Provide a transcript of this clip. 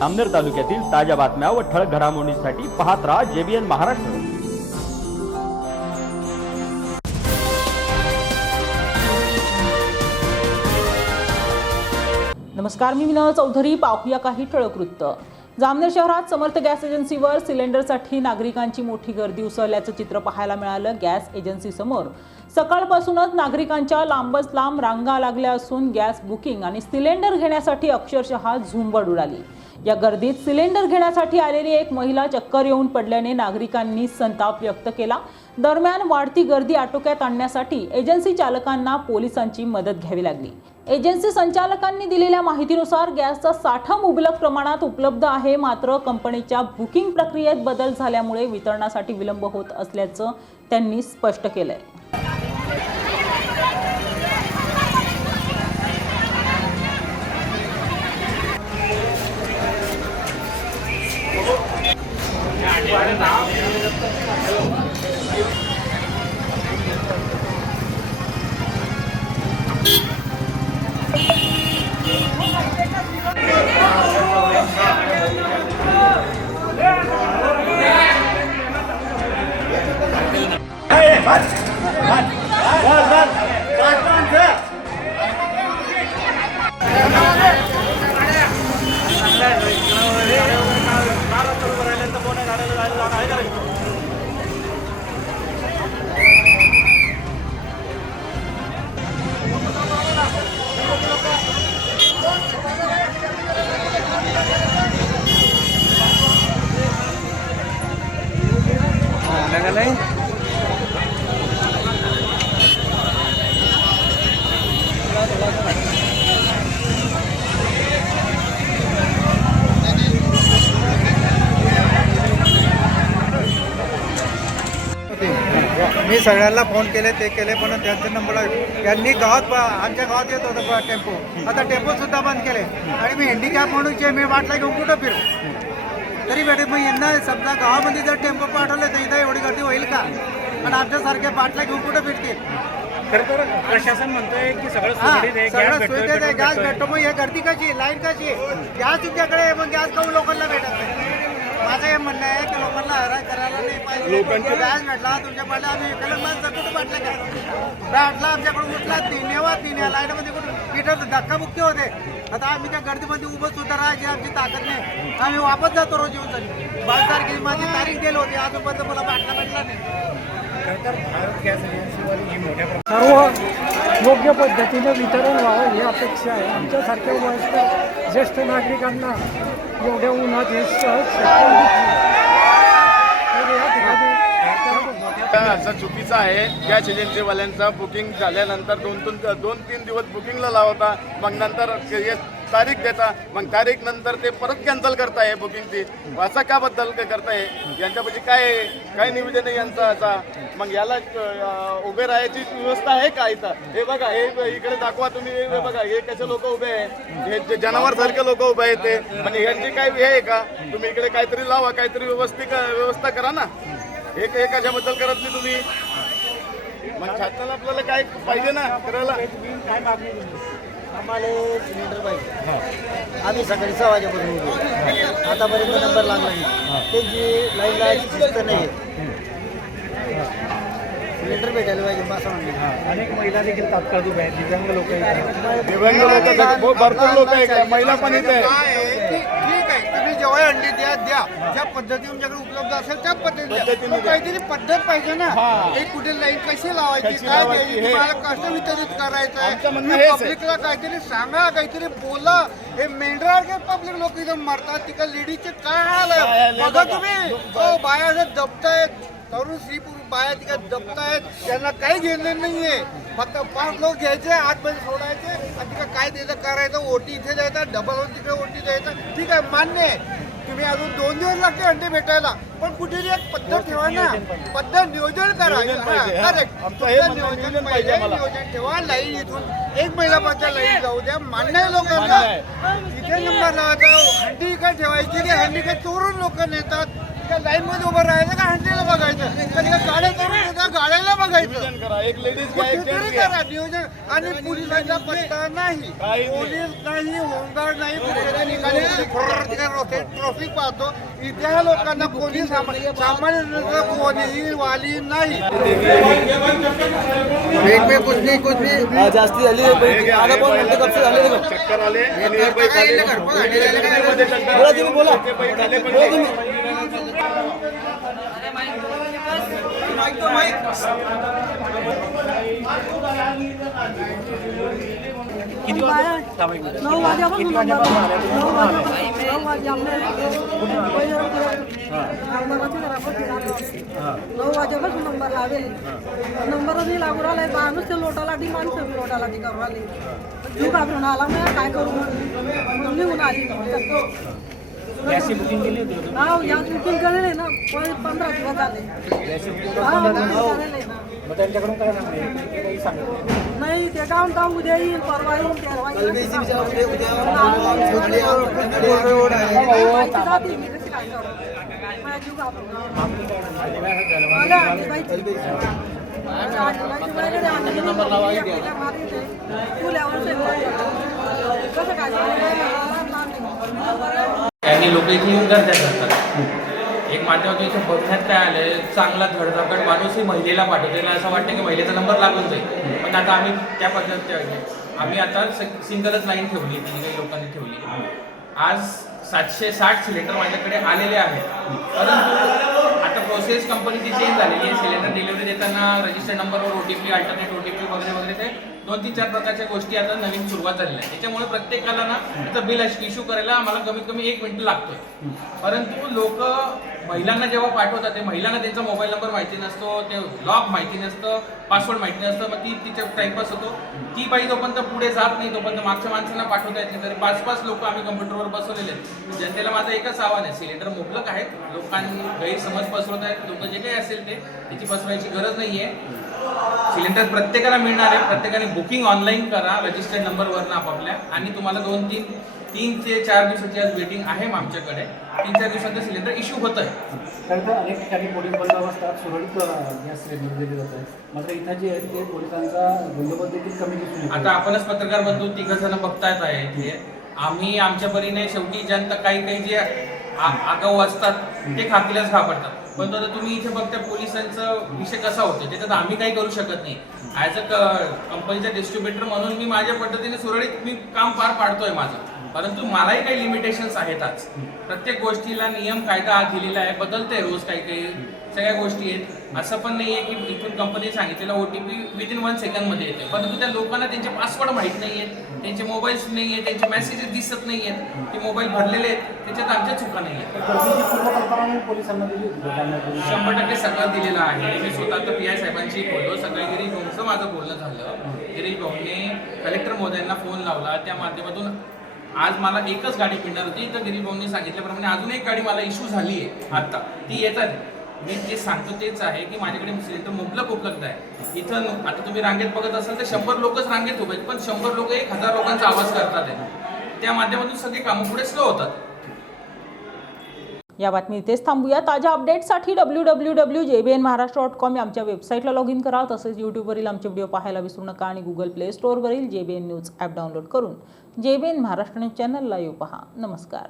जामनेर तालुक्यातील ताज्या बातम्या व ठळक घडामोडींसाठी पाहत राहा JBN महाराष्ट्र। नमस्कार, मी विनोद चौधरी। पाहूया काही ठळक वृत्त। जामनेर शहरात समर्थ गॅस एजन्सीवर सिलेंडरसाठी नागरिकांची मोठी गर्दी उसळल्याचं चित्र पाहायला मिळालं। गॅस एजन्सी समोर सकाळपासूनच नागरिकांच्या लांबच लांब रांगा लागल्या असून गॅस बुकिंग आणि सिलेंडर घेण्यासाठी अक्षरशः झुंबड उडाली। या गर्दीत सिलेंडर घेण्यासाठी आलेली एक महिला चक्कर येऊन पडल्याने नागरिकांनी संताप व्यक्त केला। दरम्यान वाढती गर्दी आटोक्यात आणण्यासाठी एजन्सी चालकांना पोलिसांची मदत घ्यावी लागली। एजन्सी संचालकांनी दिलेल्या माहितीनुसार गॅसचा साठा मुबलक प्रमाणात उपलब्ध आहे, मात्र कंपनीच्या बुकिंग प्रक्रियेत बदल झाल्यामुळे वितरणासाठी विलंब होत असल्याचं त्यांनी स्पष्ट केलंय। मी सगळ्यांना फोन केले, ते केले, पण त्यांचे नंबर यांनी गावात आमच्या गावात येत होतं टेम्पो, आता टेम्पो सुद्धा बंद केले आणि मी हँडिकॅप म्हणून मी वाटला घेऊन कुठं फिरू तरी भेटे। मग यांना समजा गावामध्ये जर टेम्पो पाठवले तर इथं एवढी गर्दी होईल का? आणि आमच्यासारख्या बाटल्या घेऊन कुठं फिरतील? खरं तर प्रशासन म्हणतोय की सगळं सुविधा आहे, गॅस भेटतो। मग हे गर्दी कशी, लाईन कशी आहे? गॅस तुमच्याकडे, मग गॅस काऊन लोकांना भेटत नाही? माझं हे म्हणणं आहे की लोकांना हैराण करायला नाही पाहिजे। गॅस भेटला तुमच्याकडे, आम्ही एखाद्या माणसं कुठं वाटलं का भेटला, आमच्याकडून उठलाच नाही, नेवाच नाही, या लाईनमध्ये कुठं इथं धक्काबुक्की होते। आता आम्ही त्या गर्दीमध्ये उभं सुद्धा राहायची आमची ताकद नाही, आम्ही वापस जातो रोज येऊन झाली। 22 तारखेची माझी तारीख गेली होती, अजूनपर्यंत मला बाटला भेटला नाही। सर्व योग्य पद्धतीने वितरण व्हावं ही अपेक्षा आहे। आमच्यासारख्या वयस्कर ज्येष्ठ नागरिकांना एवढ्या उन्हात हे असं चुकीचं आहे। गॅस एजन्सीवाल्यांचा बुकिंग झाल्यानंतर दोन तीन दिवस बुकिंगला लावता, मग नंतर तारीख देता, मग तारीख नंतर ते परत कॅन्सल करताय बुकिंगची। असं का बद्दल काय करताय? यांच्यापाशी काय निवेदन आहे यांचं? असा मग याला उभे राहायची व्यवस्था आहे का इथं? हे बघा, हे इकडे दाखवा तुम्ही, हे बघा, हे कसे लोक उभे आहे, हे जनावर सारखे लोक उभे आहेत ते, म्हणजे यांची काय हे आहे का? तुम्ही इकडे काहीतरी लावा, काहीतरी व्यवस्था करा ना। हे कशाबद्दल करत नाही तुम्ही? मग शासनाला आपल्याला काय पाहिजे ना करायला? काय मागणी? आम्हाला सिलेंडर पाहिजे। आम्ही सकाळी 6 वाजेपासून उभे, आतापर्यंत नंबर लागला नाही। त्यांची लाईन लावायची शिस्त नाही आहे, सिलेंडर भेटायला पाहिजे असं म्हणलं। अनेक महिला देखील तात्काळ उभ्या आहेत, दिव्यांग लोक आहेत, दिव्यांग लोक भरपूर लोक आहे, महिला पण इथे ठीक आहे, तुम्ही जेव्हा अंडी द्या ज्या पद्धती तुमच्याकडे उपलब्ध असेल त्या पद्धतीने काहीतरी पद्धत पाहिजे ना। एक कुठे लाईन कशी लावायची, काय द्यायची, तुम्हाला कसं वितरित करायचं आहे, पब्लिकला काहीतरी सांगा, काहीतरी बोला। हे मेंढरासारखे पब्लिक लोक इथं मरतात, तिकडे लेडीजचे काय हाल आहे बघा तुम्ही। बाया दबतायत, तरुण स्त्री पुरुष बाया तिकडे दबतायत, त्यांना काही घेणं नाहीये। फक्त 5 लोक घ्यायचे, आतमध्ये सोडायचे आणि तिकडे काय द्यायचं करायचं, ओटी इथे द्यायचं, डबल तिकडे ओटी द्यायचं, ठीक आहे, मान्य आहे। तुम्ही अजून 2 दिवस लागते अंडे भेटायला, पण कुठेतरी एक पद्धत ठेवा ना, पद्धत नियोजन करा। करेक्ट, नियोजन पाहिजे, नियोजन ठेवा। लाईन इथून एक महिला पाच्या लाईन जाऊ द्या, मान्य आहे लोकांना। तिथे नंबर लावायचा, हंडी काय ठेवायची, हंडी काय चोरून लोक नेतात, त्या लाईन मध्ये उभं राहायचं का हंडीला बघायचं? कधी गाड्या करून त्या गाड्याला बघायचं. नियोजन करा, एक लेडीज घ्या, एक कुठेतरी जेंट्स घ्या. करा नियोजन. आणि पोलिसांचा पत्ता नाही, काही नाही. पोलीस नाही, होमगार्ड नाही, कुठे निघाले ट्रॉफिक पाहतो. इथे ह्या लोकांना कोणी सामान्य कोणीही वाली नाही. जास्ती झाली आता पण म्हणते कपसे झाले चक्कर आले आणि हे बाईक आले. मध्ये चक्कर बोला तुम्ही, बोला. ते बाईक आले पण बोला ते- तुम्ही. किती वाजता 9 वाजेपासून 9 वाजे आमने 9 वाजेपासून नंबर लावेल. नंबरच नाही लागू राहिलाय. माणूस ते लोटाला डी माणसं बी लोटाला डी करू राहिले. जीव घाबरून आला मी काय करू म्हणून निघून आली. गॅसची बुकिंग केली होती हा गॅस बुकिंग करेल आहे ना. 15 दिवस झाले. हा बुकिंग करेल आहे ना. मग त्यांच्याकडून काय नाही काही सांगितलं नाही ते काय उद्या येईल परवा येईल तेरवा येईल. माहिती जाते मी कशी काय करू. माझा जीव घाबरून मला आजीबाईची आजीबाईची वगैरे आजी मारीचे फुल्यावर कसं काय त्यांनी लोक इथे येऊन गर्दी करतात. एक माध्यमातून इथे बघण्यात काय आलं, चांगला धडधाकट माणूसही महिलेला पाठवतेला असं वाटतं की महिलेचा नंबर लागून जाईल. पण आता आम्ही त्या पद्धतीने आम्ही आता सिंगलच लाईन ठेवली, ती काही लोकांनी ठेवली. आज 760 सिलेंडर माझ्याकडे आलेले आहेत. परंतु आता प्रोसेस कंपनीची चेंज झालेली आहे. सिलेंडर डिलिव्हरी देताना रजिस्टर्ड नंबरवर OTP, अल्टरनेट OTP वगैरे वगैरे ते 2-3-4 प्रकारच्या गोष्टी आता नवीन सुरुवात झालेल्या आहेत. त्याच्यामुळे प्रत्येकाला ना त्याचं बिल इश्यू करायला आम्हाला कमीत कमी 1 मिनिट लागतोय. परंतु लोक महिलांना जेव्हा पाठवतात ते महिलांना त्यांचा मोबाईल नंबर माहिती नसतो, ते लॉक माहिती नसतं, पासवर्ड माहिती नसतं. मग ती तिच्या टाइमपास होतो. ती बाई जोपर्यंत पुढे जात नाही तोपर्यंत मागच्या माणसांना पाठवता येत नाही. तरी 5-5 लोक आम्ही कम्प्युटरवर बसवलेले आहेत. जनतेला माझं एकच आव्हान आहे, सिलेंडर मुबलक आहेत. लोकांनी गैरसमज पसरवत आहेत. लोक जे काही असेल ते त्याची पसरवायची गरज नाही आहे. सिलेंडर प्रत्येकाला मिळणार आहे. प्रत्येकाने बुकिंग ऑनलाईन करा रजिस्टर्ड नंबरवरनं आपापल्या. आणि तुम्हाला 3 ते 4 दिवसाची आज वेटिंग आहे आमच्याकडे. 3-4 दिवसांचं सिलेंडर इश्यू होत आहे. तर अनेक ठिकाणी पोलीस बंदोबस्तात सुरळीत गॅस सिलेंडर दिले जात आहे. मात्र इथं जे आहे ते पोलिसांचा बंदोबस्त देखील कमी दिसून येतो. आता आपणच पत्रकार बंधू 3 जण बघतायत आहे इथे. आम्ही आमच्या परीने शेवटी जनता काही जे आगाऊ असतात ते खाकीलाच घाबरतात. पण आता तुम्ही इथे बघता पोलिसांचा विषय कसा होतो त्याच्यात आम्ही काही करू शकत नाही. ॲज अ कंपनीचा डिस्ट्रीब्युटर म्हणून मी माझ्या पद्धतीने सुरळीत मी काम पार पाडतोय माझं. परंतु मलाही काही लिमिटेशन्स आहेत. आज प्रत्येक गोष्टीला नियम कायदा आत दिलेला आहे, बदलतंय रोज काही सगळ्या गोष्टी आहेत. असं पण नाही आहे की इथून कंपनी सांगितलेला OTP विदिन 1 सेकंडमध्ये येते. परंतु त्या लोकांना त्यांचे पासवर्ड माहीत नाही आहेत, त्यांचे मोबाईल्स नाही आहेत, त्यांचे मेसेजेस दिसत नाही आहेत, ते मोबाईल भरलेले आहेत. त्याच्यात आमच्या चुका नाही आहेत. गर्दीची पूर्वकल्पना पोलिसांना दिली होती. 100% सगळं दिलेलं आहे. मी स्वतः तर PI साहेबांशी बोललो. सकाळी गिरीश भाऊंचं माझं बोलणं झालं. गिरीश भाऊंनी कलेक्टर महोदयांना फोन लावला. त्या माध्यमातून आज मला एकच गाडी मिळणार होती. तर गिरीश भाऊंनी सांगितल्याप्रमाणे अजून एक गाडी मला इश्यू झाली आहे आता, ती येतात. मी जे सांगतो तेच आहे की माझ्याकडे सिलेंडर मुबलक उपलब्ध आहे. इथं आता तुम्ही रांगेत बघत असाल तर 100 लोकच रांगेत उभे आहेत. पण 100 लोक 1000 लोकांचा आवाज करतात आहे. त्या माध्यमातून सगळी कामं पुढे स्लो होतात. या बातमी इथेच थांबूया. ताज्या अपडेट्ससाठी www.jbnmaharashtra.com या आमच्या वेबसाईटला लॉग इन करा. तसेच यूट्यूबवरील आमचे व्हिडिओ पाहायला विसरू नका. आणि गुगल प्ले स्टोअरवरील JBN न्यूज ॲप डाउनलोड करून JBN महाराष्ट्र न्यूज चॅनलला येऊ पहा. नमस्कार.